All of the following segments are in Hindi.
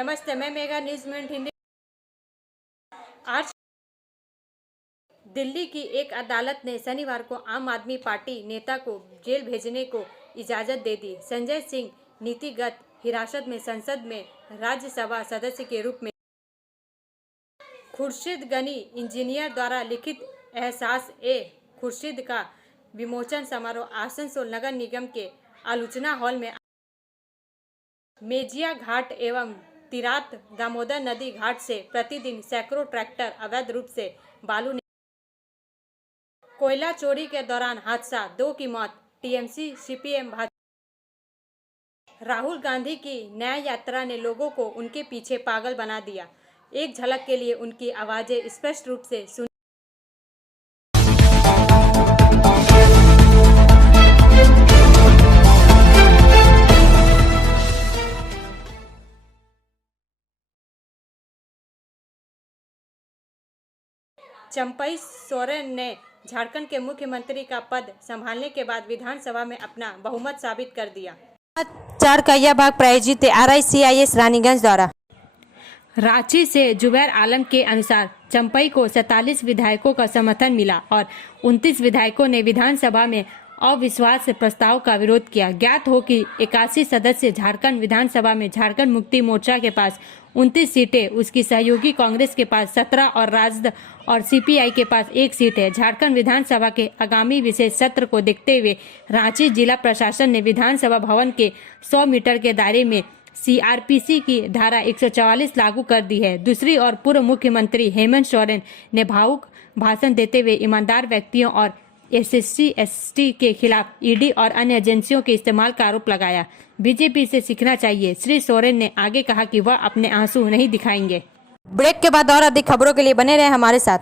नमस्ते, मैं मेगा न्यूज मिनट हिंदी। आज दिल्ली की एक अदालत ने शनिवार को आम आदमी पार्टी नेता को जेल भेजने को इजाजत दे दी। संजय सिंह नीतिगत हिरासत में संसद में राज्यसभा सदस्य के रूप में खुर्शीद गनी इंजीनियर द्वारा लिखित एहसास ए खुर्शीद का विमोचन समारोह आसनसोल नगर निगम के आलोचना हॉल में मेजिया घाट एवं तिरात दामोदर नदी घाट से प्रतिदिन सैकड़ों ट्रैक्टर अवैध रूप से बालू कोयला चोरी के दौरान हादसा, 2 की मौत। TMC CPM Bhajpa. राहुल गांधी की न्याय यात्रा ने लोगों को उनके पीछे पागल बना दिया। एक झलक के लिए उनकी आवाजें स्पष्ट रूप से सुनी। चंपई सोरेन ने झारखंड के मुख्यमंत्री का पद संभालने के बाद विधानसभा में अपना बहुमत साबित कर दिया। 4 का यह भाग प्रायोजित RICIS रानीगंज द्वारा। रांची से जुबैर आलम के अनुसार चंपई को 47 विधायकों का समर्थन मिला और 29 विधायकों ने विधानसभा में अविश्वास प्रस्ताव का विरोध किया। ज्ञात हो कि 81 सदस्य झारखंड विधानसभा में झारखंड मुक्ति मोर्चा के पास 29 सीटें, उसकी सहयोगी कांग्रेस के पास 17 और राजद और CPI के पास 1 सीट है। झारखंड विधानसभा के आगामी विशेष सत्र को देखते हुए रांची जिला प्रशासन ने विधानसभा भवन के 100 मीटर के दायरे में CRPC की धारा 144 लागू कर दी है। दूसरी ओर पूर्व मुख्यमंत्री हेमंत सोरेन ने भावुक भाषण देते हुए ईमानदार व्यक्तियों और SC/ST के खिलाफ ED और अन्य एजेंसियों के इस्तेमाल का आरोप लगाया। बीजेपी से सीखना चाहिए। श्री सोरेन ने आगे कहा कि वह अपने आंसू नहीं दिखाएंगे। ब्रेक के बाद और अधिक खबरों के लिए बने रहे हमारे साथ।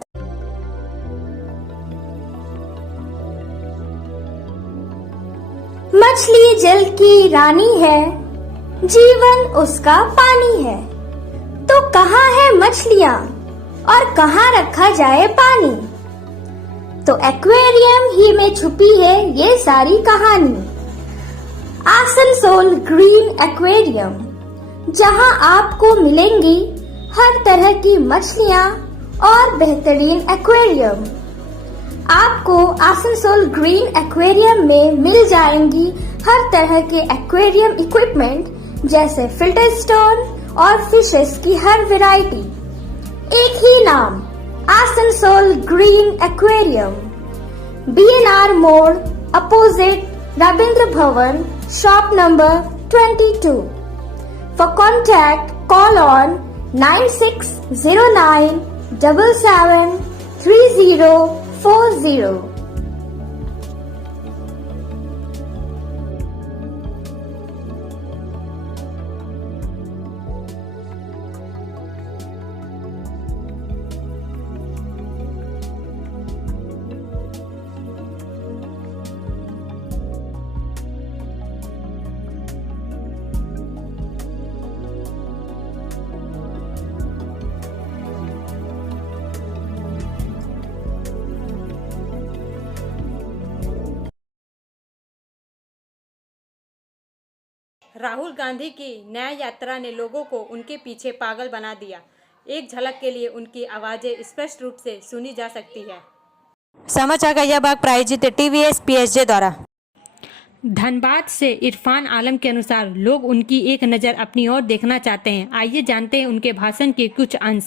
मछली जल की रानी है, जीवन उसका पानी है। तो कहाँ है मछलियाँ और कहाँ रखा जाए पानी? तो एक्वेरियम ही में छुपी है ये सारी कहानी। आसनसोल ग्रीन एक्वेरियम, जहां आपको मिलेंगी हर तरह की मछलियां और बेहतरीन एक्वेरियम। आपको आसनसोल ग्रीन एक्वेरियम में मिल जाएंगी हर तरह के एक्वेरियम इक्विपमेंट जैसे फिल्टर स्टोन और फिशेस की हर वैरायटी। एक ही नाम, आसनसोल ग्रीन एक्वेरियम। BNR मोड़ opposite Ravindra Bhavan, shop number 22। For contact, call on 9609 77 3040। Rahul Gandhi की न्याय यात्रा ने लोगों को उनके पीछे पागल बना दिया। एक झलक के लिए उनकी आवाजें स्पष्ट रूप से सुनी जा सकती है। समाचार का यह भाग प्रायोजित TVS PSJ द्वारा। धनबाद से इरफान आलम के अनुसार लोग उनकी एक नज़र अपनी ओर देखना चाहते हैं। आइए जानते हैं उनके भाषण के कुछ अंश।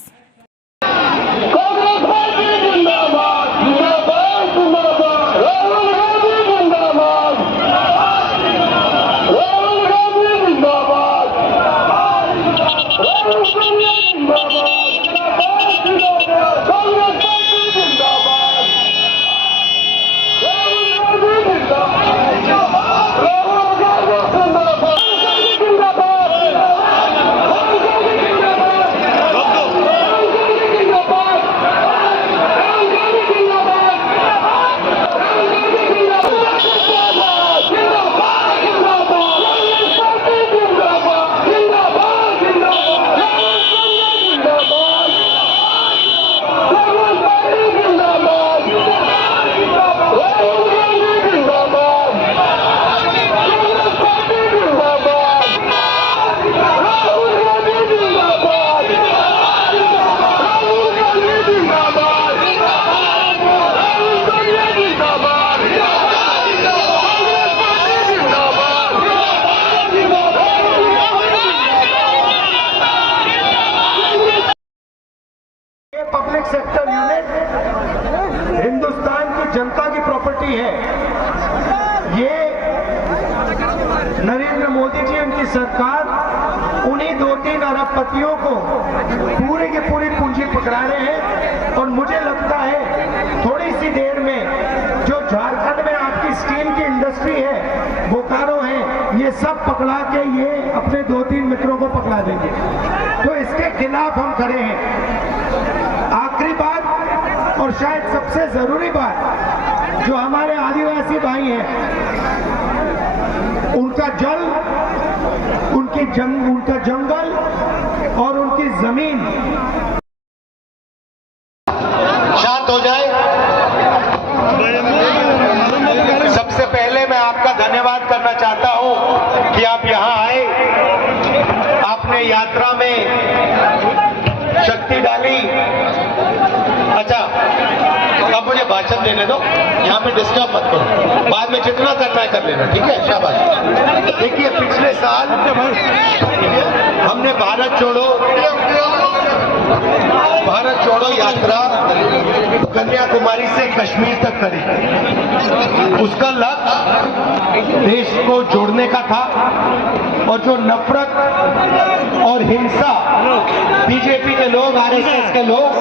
ये पब्लिक सेक्टर यूनिट हिंदुस्तान की जनता की प्रॉपर्टी है। ये नरेंद्र मोदी जी, उनकी सरकार उन्हीं 2-3 अरबपतियों को पूरी की पूरी पूंजी पकड़ा रहे हैं। और मुझे लगता है थोड़ी सी देर में जो झारखंड में आपकी स्टील की इंडस्ट्री है, बोकारो है, ये सब पकड़ा के ये अपने 2-3 मित्रों को पकड़ा देंगे। तो इसके खिलाफ हम खड़े हैं। आखिरी बात और शायद सबसे जरूरी बात, जो हमारे आदिवासी भाई हैं, उनका जल, उनका जंगल और उनकी जमीन शांत हो जाए। सबसे पहले मैं आपका धन्यवाद करना चाहता हूं कि आप यहां आए, आपने यात्रा में शक्ति डाली। अच्छा, अब मुझे भाषण देने दो, यहाँ पे डिस्टर्ब मत करो, बाद में जितना करना है कर लेना, ठीक है? शाबाश। देखिए, पिछले साल हमने भारत जोड़ो यात्रा कन्याकुमारी से कश्मीर तक करी। उसका लक्ष्य देश को जोड़ने का था, और जो नफरत और हिंसा बीजेपी के लोग, आरएसएस के लोग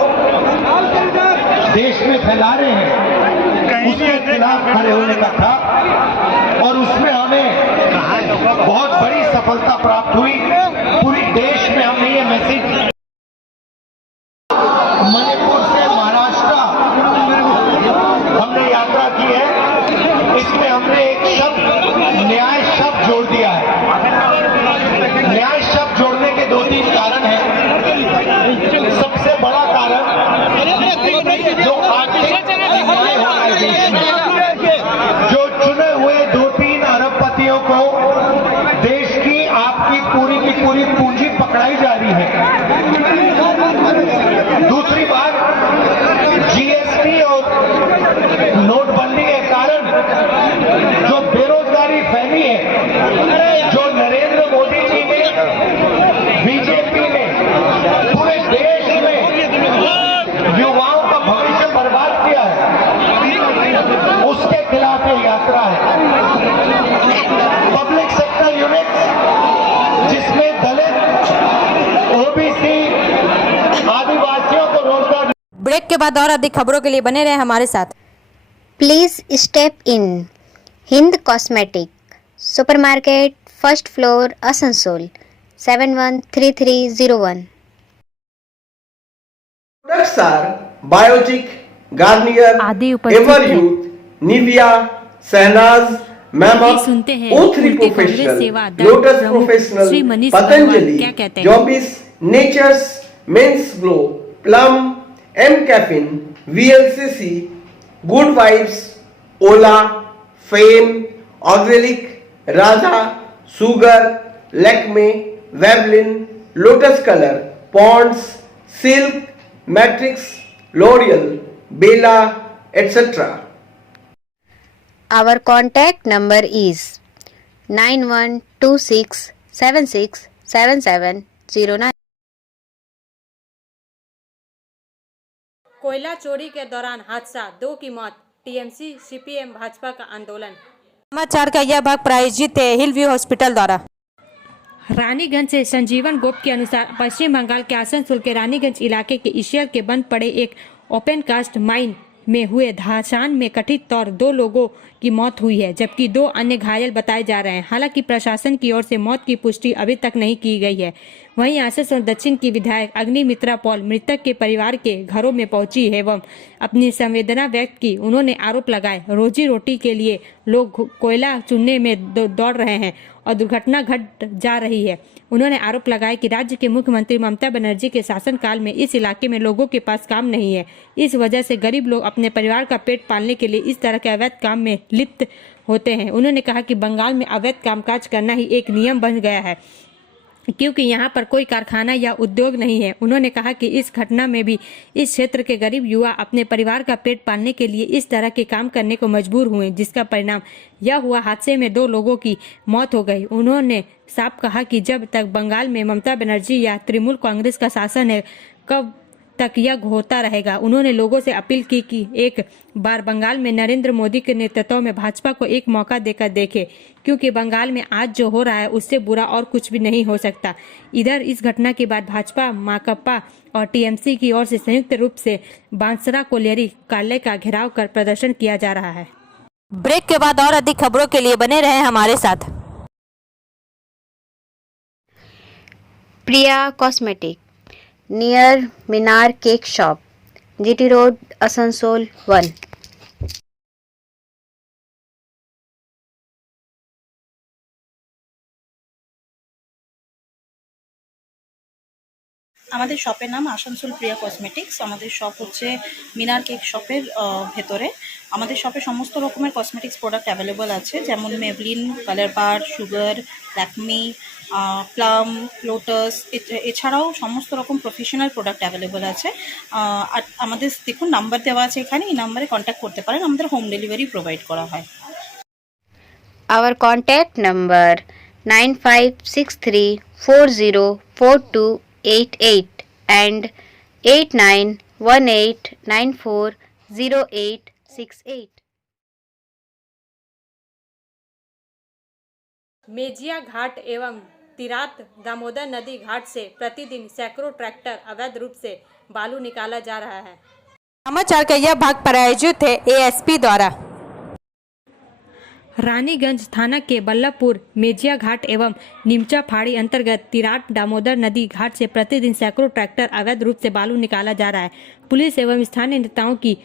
देश में फैला रहे हैं, उसके खिलाफ खड़े होने का था। और उसमें हमें बहुत बड़ी सफलता प्राप्त हुई। पूरी देश में हमने ये मैसेज, मणिपुर से महाराष्ट्र हमने यात्रा की है, इसमें हमने एक शब्द, न्याय शब्द जोड़ दिया है। न्याय शब्द जोड़ने के 2-3 कारण हैं। सबसे बड़ा कारण, जो आर्थिक न्याय हो रहा है देश में, जो चुने हुए 2-3 अरबपतियों को देश की, आपकी पूरी की पूरी पूंजी पकड़ाई जा रही है। दूसरी बात, जीएसटी और नोटबंदी के कारण जो बेरोजगारी फैली है, जो नरेंद्र मोदी जी ने, बीजेपी ने पूरे देश में युवाओं का भविष्य बर्बाद किया है, उसके खिलाफ ये यात्रा है। पब्लिक सेक्टर यूनिट, जिसमें दलित, ओबीसी, आदिवासियों को रोजगार। ब्रेक के बाद और अधिक खबरों के लिए बने रहे हमारे साथ। Please step in Hind cosmetic supermarket, first floor, Asansol, 713301. Products are Biotic, Garnier, आदि उपस्थित Everyouth, Nivea, Sahnaz, ये सुनते Mama, हैं O3 उनके कांग्रेस Professional, सेवा दल Lotus प्रमुख Professional, श्री मनीष अग्रवाल Patanjali, क्या कहते हैं? Jobis, Nature's, Men's Glow, Plum, M Caffeine, VLCC, Good Vibes, Ola, Fame, Auxilic, Raza, Sugar, Lakme, Veblen, Lotus Color, Ponds, Silk, Matrix, L'Oreal, Bella, etc. Our contact number is 9126767709. कोयला चोरी के दौरान हादसा, 2 की मौत, टीएमसी सीपीएम भाजपा का आंदोलन। समाचार का यह भाग प्रायोजित है हिल व्यू हॉस्पिटल द्वारा। रानीगंज से संजीवन गोप के अनुसार पश्चिम बंगाल के आसनसोल के रानीगंज इलाके के ईश्वर के बंद पड़े एक ओपन कास्ट माइन में हुए धराशान में कथित तौर 2 लोगों की मौत हुई है, जबकि 2 अन्य घायल बताए जा रहे हैं। हालांकि प्रशासन की ओर से मौत की पुष्टि अभी तक नहीं की गई है। वहीं आसनसोल दक्षिण की विधायक अग्निमित्रा पॉल मृतक के परिवार के घरों में पहुंची एवं अपनी संवेदना व्यक्त की। उन्होंने आरोप लगाए रोजी रोटी के लिए लोग कोयला चुनने में दौड़ रहे हैं और दुर्घटना घट जा रही है। उन्होंने आरोप लगाया कि राज्य के मुख्यमंत्री ममता बनर्जी के शासनकाल में इस इलाके में लोगों के पास काम नहीं है। इस वजह से गरीब लोग अपने परिवार का पेट पालने के लिए इस तरह के अवैध काम में लिप्त होते हैं। उन्होंने कहा कि बंगाल में अवैध कामकाज करना ही एक नियम बन गया है, क्योंकि यहाँ पर कोई कारखाना या उद्योग नहीं है। उन्होंने कहा कि इस घटना में भी इस क्षेत्र के गरीब युवा अपने परिवार का पेट पालने के लिए इस तरह के काम करने को मजबूर हुए, जिसका परिणाम यह हुआ हादसे में 2 लोगों की मौत हो गई। उन्होंने साफ कहा कि जब तक बंगाल में ममता बनर्जी या तृणमूल कांग्रेस का शासन है तक यह होता रहेगा। उन्होंने लोगों से अपील की कि एक बार बंगाल में नरेंद्र मोदी के नेतृत्व में भाजपा को एक मौका देकर देखे, क्योंकि बंगाल में आज जो हो रहा है उससे बुरा और कुछ भी नहीं हो सकता। इधर इस घटना के बाद भाजपा, माकपा और टीएमसी की ओर से संयुक्त रूप से बांसरा कोलियरी कार्यालय का घेराव कर प्रदर्शन किया जा रहा है। ब्रेक के बाद और अधिक खबरों के लिए बने रहें हमारे साथ। Priya cosmetic near Minar cake shop, GT road, Asansol 1। আমাদের শপের নাম আসানসোল প্রিয়া কসমেটিক্স। আমাদের শপ হচ্ছে মিনার কেক শপের ভেতরে। আমাদের শপে সমস্ত রকমের কসমেটিক্স প্রোডাক্ট অ্যাভেলেবল আছে, যেমন মেবলিন, কালার বার, সুগার, ল্যাকমি, প্লাম, লোটাস, এছাড়াও সমস্ত রকম প্রফেশনাল প্রোডাক্ট অ্যাভেলেবল আছে। আর আমাদের দেখুন নাম্বার দেওয়া আছে এখানে, এই নাম্বারে কন্ট্যাক্ট করতে পারেন। আমাদের হোম ডেলিভারি প্রোভাইড করা হয়। Our contact number 9563404288 and 8918940868। Mejia घाट एवं तिरात दामोदर नदी घाट से प्रतिदिन सैकड़ों ट्रैक्टर अवैध रूप से बालू निकाला जा रहा है। समाचार का यह भाग प्रायोजित है एएसपी द्वारा। रानीगंज थाना के बल्लभपुर, मेजिया घाट एवं निमचा फाड़ी अंतर्गत तिराट दामोदर नदी घाट से प्रतिदिन सैकड़ों ट्रैक्टर अवैध रूप से बालू निकाला जा रहा है। पुलिस एवं स्थानीय नेताओं की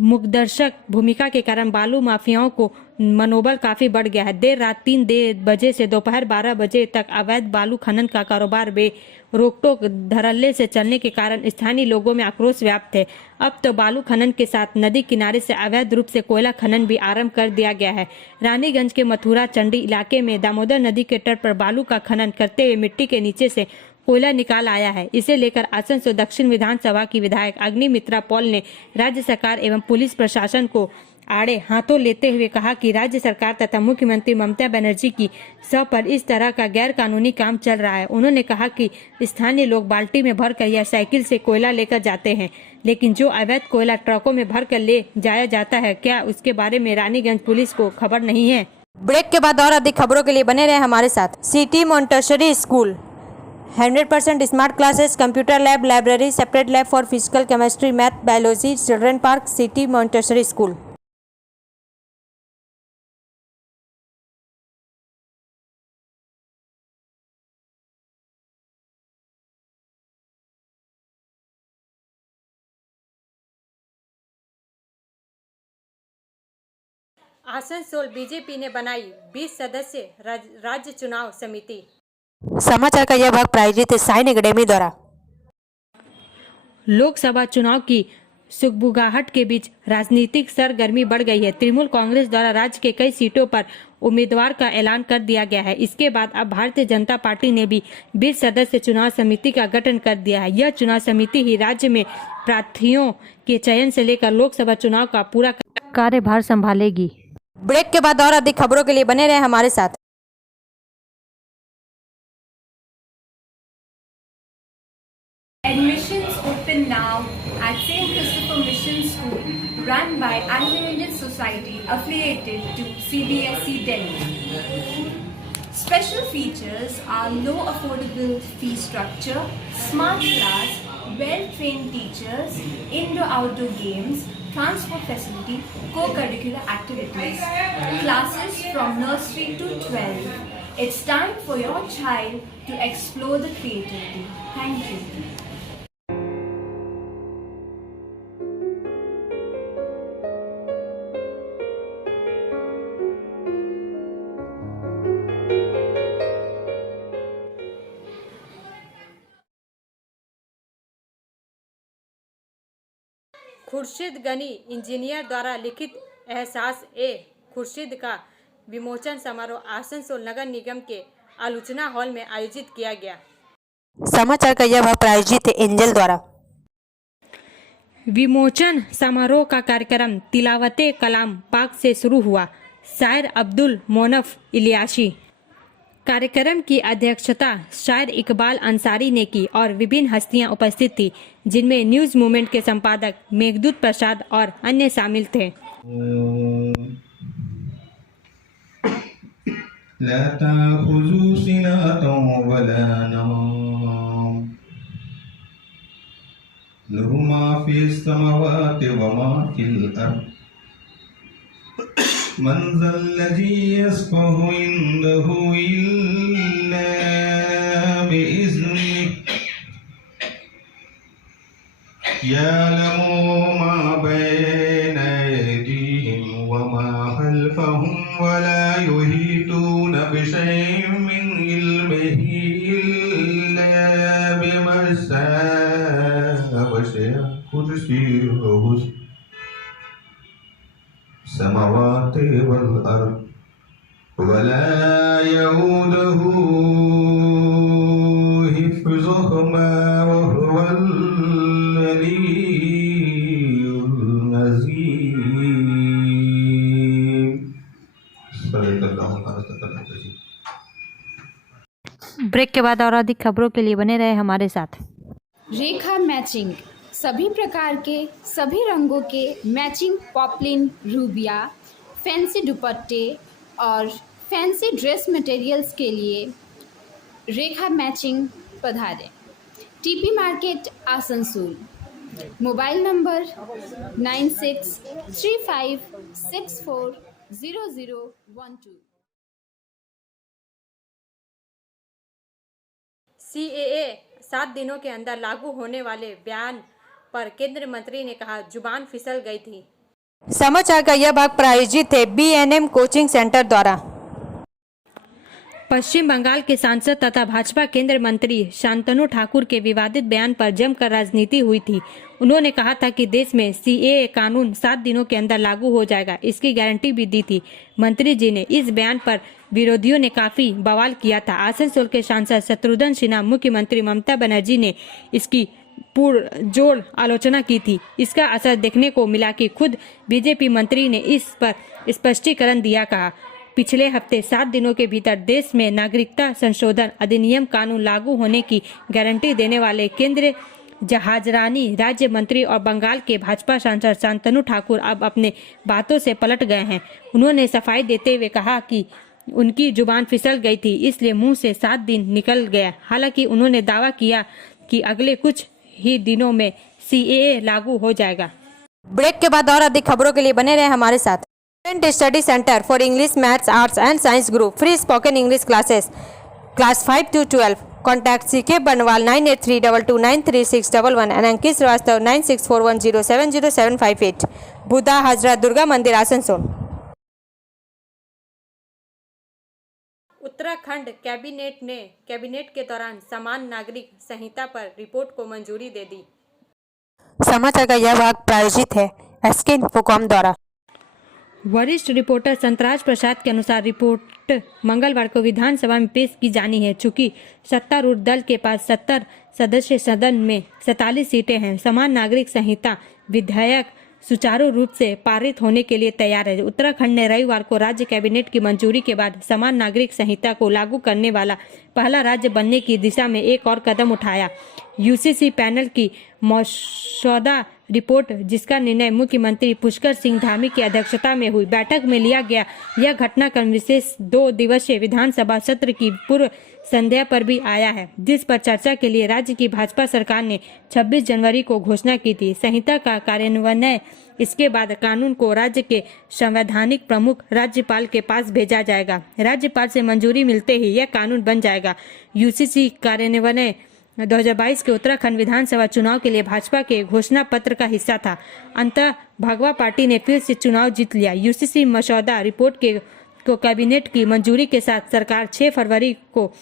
मुखदर्शक भूमिका के कारण बालू माफियाओं को मनोबल काफी बढ़ गया है। देर रात 3 बजे से दोपहर 12 बजे तक अवैध बालू खनन का कारोबार बे रोकटोक धड़ल्ले से चलने के कारण स्थानीय लोगों में आक्रोश व्याप्त है। अब तो बालू खनन के साथ नदी किनारे से अवैध रूप से कोयला खनन भी आरंभ कर दिया गया है। रानीगंज के मथुरा चंडी इलाके में दामोदर नदी के तट पर बालू का खनन करते हुए मिट्टी के नीचे से कोयला निकाल आया है। इसे लेकर आसनसोल दक्षिण विधानसभा की विधायक अग्निमित्रा पॉल ने राज्य सरकार एवं पुलिस प्रशासन को आड़े हाथों लेते हुए कहा कि राज्य सरकार तथा मुख्यमंत्री ममता बनर्जी की सह पर इस तरह का गैर कानूनी काम चल रहा है। उन्होंने कहा कि स्थानीय लोग बाल्टी में भरकर या साइकिल से कोयला लेकर जाते हैं, लेकिन जो अवैध कोयला ट्रकों में भरकर ले जाया जाता है, क्या उसके बारे में रानीगंज पुलिस को खबर नहीं है? ब्रेक के बाद और अधिक खबरों के लिए बने रहें हमारे साथ। City Montessori school 100% smart classes, computer lab, library, separate lab for physical, chemistry, math, biology, children park, city Montessori school. Asansol BJP ने बनाई 20 सदस्य राज्य चुनाव समिति। समाचार का यह भाग प्रायोजित है साइन एकेडमी द्वारा। लोकसभा चुनाव की सुगबुगाहट के बीच राजनीतिक सरगर्मी बढ़ गई है। तृणमूल कांग्रेस द्वारा राज्य के कई सीटों पर उम्मीदवार का ऐलान कर दिया गया है। इसके बाद अब भारतीय जनता पार्टी ने भी 20 सदस्य चुनाव समिति का गठन कर दिया है। यह चुनाव समिति ही राज्य में प्रार्थियों के चयन से लेकर लोकसभा चुनाव का पूरा कार्यभार संभालेगी। ब्रेक के बाद और अधिक खबरों के लिए बने रहें हमारे साथ। Admissions open now at St. Christopher Mission School, run by Anglo-Indian Society affiliated to CBSE Delhi. Special features are low affordable fee structure, smart class, well-trained teachers, indoor-outdoor games, transport facility, co-curricular activities, classes from nursery to 12. It's time for your child to explore the creativity. Thank you. Khurshid Gani engineer द्वारा लिखित एहसास ए खुर्शीद का विमोचन समारोह आसनसोल नगर निगम के आलोचना हॉल में आयोजित किया गया। समाचार का यह भाग प्रायोजित है एंजल द्वारा। विमोचन समारोह का कार्यक्रम तिलावते कलाम पाक से शुरू हुआ। शायर अब्दुल मोनफ इलियासी, कार्यक्रम की अध्यक्षता शायर इकबाल अंसारी ने की और विभिन्न हस्तियां उपस्थित थी, जिनमें न्यूज मूवमेंट के संपादक मेघदूत प्रसाद और अन्य शामिल थे। ला ताखुज़ू सिनातुन वला नौम लहु मा फ़िस समावाति व मा फ़िल अर्द मन ज़ल्लज़ी यशफ़अु इंदहु इल्ला बिइज़्निहि यअलमु मा बैना अयदीहिम व मा ख़ल्फ़हुम व ला युहीतून बिशैइन मिन इल्मिही इल्ला बिमा शाअ वसिअ कुर्सियुहु समावाति वल अर्द वला यऊदुहु हिफ्ज़ुहुमा व हुवल अलीयुल अज़ीम। सल्लल्लाहु अलैहि वसल्लम। ब्रेक के बाद और अधिक खबरों के लिए बने रहे हमारे साथ। रेखा मैचिंग, सभी प्रकार के सभी रंगों के मैचिंग पॉपलिन, रूबिया, फैंसी दुपट्टे और फैंसी ड्रेस मटेरियल्स के लिए रेखा मैचिंग पधारें। TP market Asansol. Mobile number 9635640012। CAA 7 दिनों के अंदर लागू होने वाले बयान पर केंद्रीय मंत्री ने कहा, जुबान फिसल गई थी। समाचार का यह भाग प्रायोजित है बीएनएम कोचिंग सेंटर द्वारा। पश्चिम बंगाल के सांसद तथा भाजपा केंद्रीय मंत्री शांतनु ठाकुर के विवादित बयान पर जमकर राजनीति हुई थी। उन्होंने कहा था कि देश में सीएए कानून 7 दिनों के अंदर लागू हो जाएगा, इसकी गारंटी भी दी थी। मंत्री जी ने इस बयान पर विरोधियों ने काफी बवाल किया था। आसनसोल के सांसद शत्रुघ्न सिन्हा, मुख्यमंत्री ममता बनर्जी ने इसकी पुरजोर आलोचना की थी। इसका असर देखने को मिला कि खुद बीजेपी मंत्री ने इस पर स्पष्टीकरण दिया। कहा, पिछले हफ्ते 7 दिनों के भीतर देश में नागरिकता संशोधन अधिनियम कानून लागू होने की गारंटी देने वाले केंद्रीय जहाजरानी राज्य मंत्री और बंगाल के भाजपा सांसद शांतनु ठाकुर अब अपने बातों से पलट गए हैं। उन्होंने सफाई देते हुए कहा कि उनकी जुबान फिसल गई थी, इसलिए मुंह से 7 दिन निकल गया। हालांकि उन्होंने दावा किया कि अगले कुछ ही दिनों में सीएए लागू हो जाएगा। ब्रेक के बाद और अधिक खबरों के लिए बने रहे हमारे साथ। Student study centre for English, maths, arts and science group free spoken English classes class 5 to 12। Contact CK Banwal 9832293611 and Ankit Shrivastava 9641070758। Buddha Hajra Durga Mandir Asansol. Uttarakhand cabinet के दौरान समान नागरिक संहिता पर रिपोर्ट को मंजूरी दे दी। समाचार का यह भाग प्रायोजित है एसके इन्फोकॉम द्वारा। वरिष्ठ रिपोर्टर संतराज प्रसाद के अनुसार रिपोर्ट मंगलवार को विधानसभा में पेश की जानी है। चूंकि सत्तारूढ़ दल के पास 70 सदस्य सदन में 47 सीटें हैं, समान नागरिक संहिता विधेयक सुचारू रूप से पारित होने के लिए तैयार है। उत्तराखंड ने रविवार को राज्य कैबिनेट की मंजूरी के बाद समान नागरिक संहिता को लागू करने वाला पहला राज्य बनने की दिशा में एक और कदम उठाया। यूसीसी पैनल की मसौदा रिपोर्ट, जिसका निर्णय मुख्यमंत्री पुष्कर सिंह धामी की अध्यक्षता में हुई बैठक में लिया गया। यह घटनाक्रम विशेष 2 दिवसीय विधानसभा सत्र की पूर्व संध्या पर भी आया है, जिस पर चर्चा के लिए राज्य की भाजपा सरकार ने 26 जनवरी को घोषणा की थी। संहिता का कार्यान्वयन इसके बाद कानून को राज्य के संवैधानिक प्रमुख राज्यपाल के पास भेजा जाएगा। राज्यपाल से मंजूरी मिलते ही यह कानून बन जाएगा। यूसीसी कार्यान्वयन 2022 के उत्तराखंड विधानसभा चुनाव के लिए भाजपा के घोषणा पत्र का हिस्सा था। अंततः भगवा पार्टी ने फिर से चुनाव जीत लिया। यूसीसी मसौदा रिपोर्ट को कैबिनेट की मंजूरी के साथ सरकार 6 फरवरी को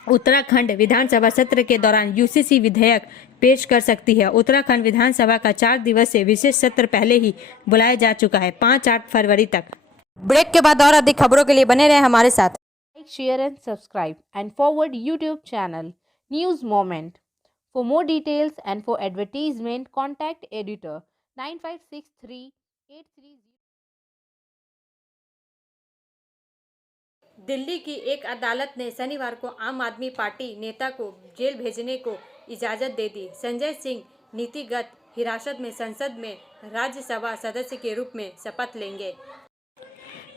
उत्तराखंड विधानसभा सत्र के दौरान यूसीसी विधेयक पेश कर सकती है। उत्तराखंड विधानसभा का 4 दिवसीय विशेष सत्र पहले ही बुलाया जा चुका है, 5-8 फरवरी तक। ब्रेक के बाद और अधिक खबरों के लिए बने रहे हमारे साथ। Like, share and subscribe and forward YouTube channel News Moment. For more details and for advertisement, contact editor 956383. Delhi की एक अदालत ने शनिवार को आम आदमी पार्टी नेता को जेल भेजने को इजाजत दे दी। संजय सिंह नीतिगत हिरासत में संसद में राज्यसभा सदस्य के रूप में शपथ लेंगे।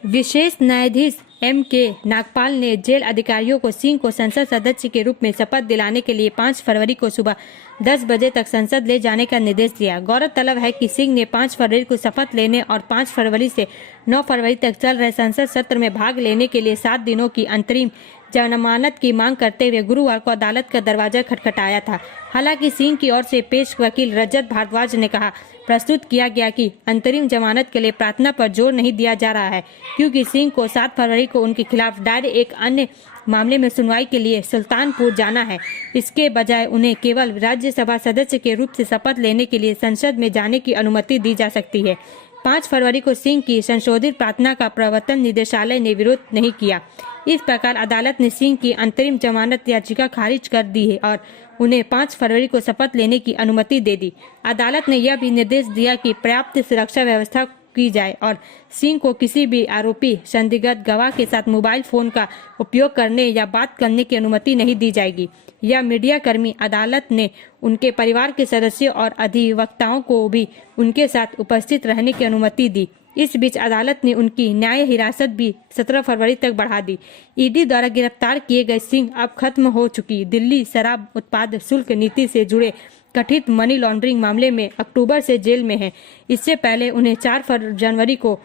विशेष न्यायाधीश M.K. नागपाल ने जेल अधिकारियों को सिंह को संसद सदस्य के रूप में शपथ दिलाने के लिए 5 फरवरी को सुबह 10 बजे तक संसद ले जाने का निर्देश दिया। गौरतलब है कि सिंह ने 5 फरवरी को शपथ लेने और 5 फरवरी से 9 फरवरी तक चल रहे संसद सत्र में भाग लेने के लिए 7 दिनों की अंतरिम जमानत की मांग करते हुए गुरुवार को अदालत का दरवाजा खटखटाया था। हालांकि सिंह की ओर से पेश वकील रजत भारद्वाज ने कहा, प्रस्तुत किया गया कि अंतरिम जमानत के लिए प्रार्थना पर जोर नहीं दिया जा रहा है, क्योंकि सिंह को 7 फरवरी को उनके खिलाफ दायर एक अन्य मामले में सुनवाई के लिए सुल्तानपुर जाना है। इसके बजाय उन्हें केवल राज्यसभा सदस्य के रूप से शपथ लेने के लिए संसद में जाने की अनुमति दी जा सकती है। 5 फरवरी को सिंह की संशोधित प्रार्थना का प्रवर्तन निदेशालय ने विरोध नहीं किया। इस प्रकार अदालत ने सिंह की अंतरिम जमानत याचिका खारिज कर दी है और उन्हें 5 फरवरी को शपथ लेने की अनुमति दे दी। अदालत ने यह भी निर्देश दिया कि पर्याप्त सुरक्षा व्यवस्था की जाए और सिंह को किसी भी आरोपी संदिग्ध गवाह के साथ मोबाइल फोन का उपयोग करने या बात करने की अनुमति नहीं दी जाएगी। यह मीडिया कर्मी अदालत ने उनके परिवार के सदस्यों और अधिवक्ताओं को भी उनके साथ उपस्थित रहने की अनुमति दी। इस बीच अदालत ने उनकी न्याय हिरासत भी 17 फरवरी तक बढ़ा दी। ईडी द्वारा गिरफ्तार किए गए सिंह अब खत्म हो चुकी दिल्ली शराब उत्पाद शुल्क नीति से जुड़े कथित मनी लॉन्ड्रिंग मामले में अक्टूबर से जेल में हैं। इससे पहले उन्हें 4 जनवरी को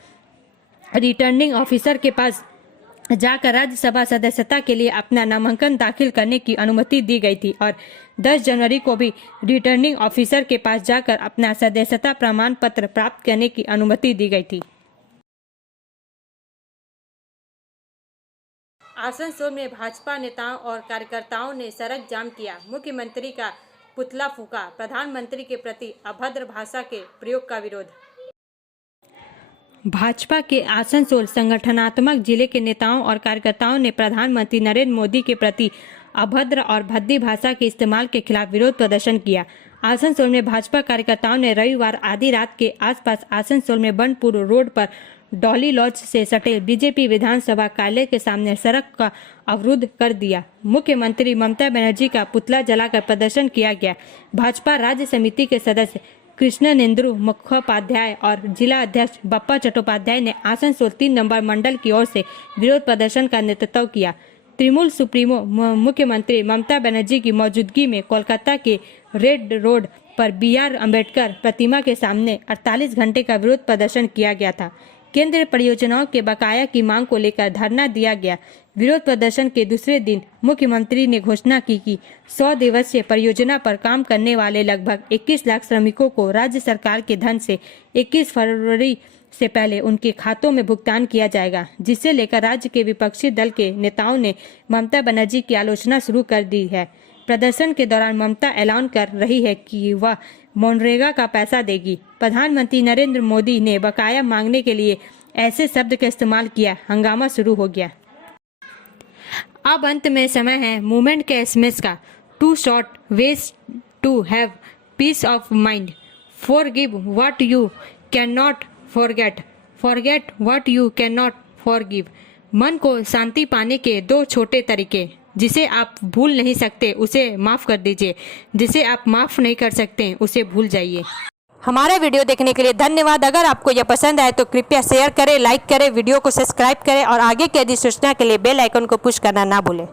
रिटर्निंग ऑफिसर के पास जाकर राज्यसभा सदस्यता के लिए अपना नामांकन दाखिल करने की अनुमति दी गई थी और 10 जनवरी को भी रिटर्निंग ऑफिसर के पास जाकर अपना सदस्यता प्रमाण पत्र प्राप्त करने की अनुमति दी गई थी। आसनसोल में भाजपा नेताओं और कार्यकर्ताओं ने सड़क जाम किया। मुख्यमंत्री का पुतला फूका। प्रधानमंत्री के प्रति अभद्र भाषा के प्रयोग का विरोध। भाजपा के आसनसोल संगठनात्मक जिले के नेताओं और कार्यकर्ताओं ने प्रधानमंत्री नरेंद्र मोदी के प्रति अभद्र और भद्दी भाषा के इस्तेमाल के खिलाफ विरोध प्रदर्शन किया। आसनसोल में भाजपा कार्यकर्ताओं ने रविवार आधी रात के आसपास आसनसोल में बनपुर रोड पर डॉली लॉज से सटे बीजेपी विधानसभा कार्यालय के सामने सड़क का अवरुद्ध कर दिया। मुख्यमंत्री ममता बनर्जी का पुतला जलाकर प्रदर्शन किया गया। भाजपा राज्य समिति के सदस्य कृष्णेंदु मुखोपाध्याय और जिला अध्यक्ष बप्पा चट्टोपाध्याय ने आसनसोल 3 नंबर मंडल की ओर से विरोध प्रदर्शन का नेतृत्व किया। तृणमूल सुप्रीमो मुख्यमंत्री ममता बनर्जी की मौजूदगी में कोलकाता के रेड रोड पर BR अम्बेडकर प्रतिमा के सामने 48 घंटे का विरोध प्रदर्शन किया गया था। केंद्रीय परियोजनाओं के बकाया की मांग को लेकर धरना दिया गया। विरोध प्रदर्शन के दूसरे दिन मुख्यमंत्री ने घोषणा की कि 100 दिवसीय परियोजना पर काम करने वाले लगभग 21 लाख श्रमिकों को राज्य सरकार के धन से 21 फरवरी से पहले उनके खातों में भुगतान किया जाएगा, जिसे लेकर राज्य के विपक्षी दल के नेताओं ने ममता बनर्जी की आलोचना शुरू कर दी है। प्रदर्शन के दौरान ममता ऐलान कर रही है कि वह मनरेगा का पैसा देगी। प्रधानमंत्री नरेंद्र मोदी ने बकाया मांगने के लिए ऐसे शब्द का इस्तेमाल किया। हंगामा शुरू हो गया। अब अंत में समय है मूवमेंट के SMS का। 2 short ways to have peace of mind. Forgive what you can not forget, forget what you can not forgive. मन को शांति पाने के 2 छोटे तरीके। जिसे आप भूल नहीं सकते उसे माफ कर दीजिए, जिसे आप माफ नहीं कर सकते उसे भूल जाइए। हमारा वीडियो देखने के लिए धन्यवाद। अगर आपको यह पसंद आए तो कृपया शेयर करें, लाइक करें, वीडियो को सब्सक्राइब करें और आगे की अधिसूचना के लिए बेल आइकन को पुश करना ना भूलें।